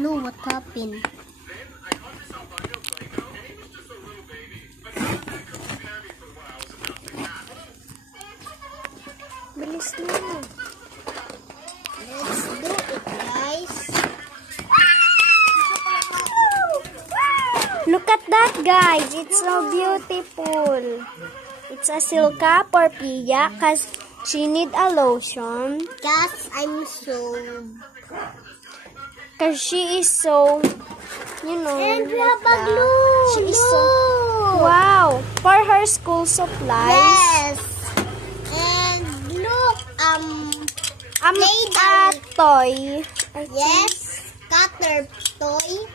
No, what happened? Bilis na. Let's do it, guys. Look at that, guys. It's so beautiful. It's a Silka Porpia because she need a lotion. Guys, I'm so... Because she is so, you know. And we have a glue. She is so... Wow. For her school supplies. Yes. And look, A toy. I think. yes, cutter toy.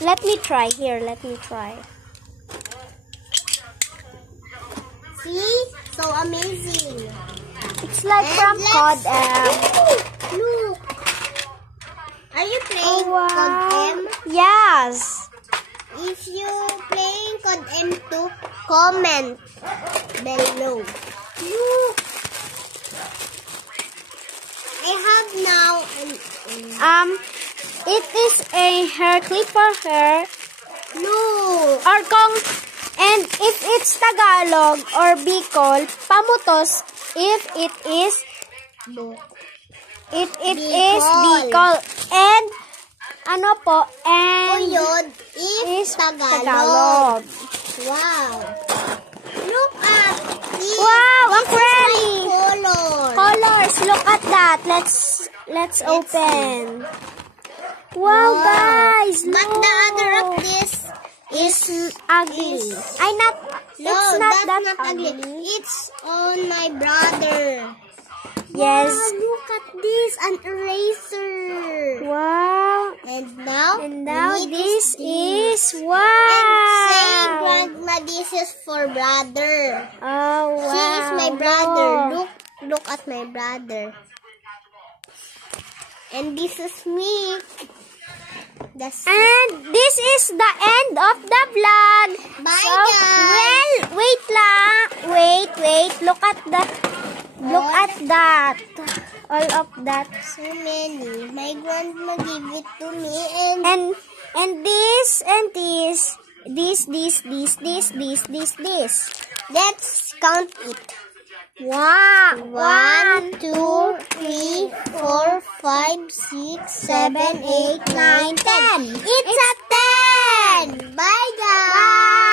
Let me try here. Let me try. See? So amazing. It's like And from let's- Cod M. Look. Are you Oh, playing wow. Cod M? Yes. If you playing Cod M too, comment below. Look. I have now It is a hair clip for her. no. Or and if it's Tagalog or Bicol, pamutos. If it is, Look. if it Bicol. is Bicol. And, ano po, and Uyod is is Tagalog. Tagalog. Wow. Look at this. Wow, This acrylic. is my color. Colors, look at that. Let's open. Wow, guys, But look. the other of this is ugly. No, It's not that's that not ugly. ugly. It's on my brother. Yes. Wow, look at this, an eraser. Wow. And now we need This is And say, wow. Grandma, this is for brother. Oh, wow. He is my brother. Look at my brother. And this is me. And this is the end of the vlog. Bye, So, guys. well, wait lang. Wait. Look at that. Look at that. All of that. So many. My grandma gave it to me And this and this. This. let's count it. Wow. 1, 2, 3, 4, 5, 6, 7, 8, 9, 10. It's a 10. Bye, guys. Bye.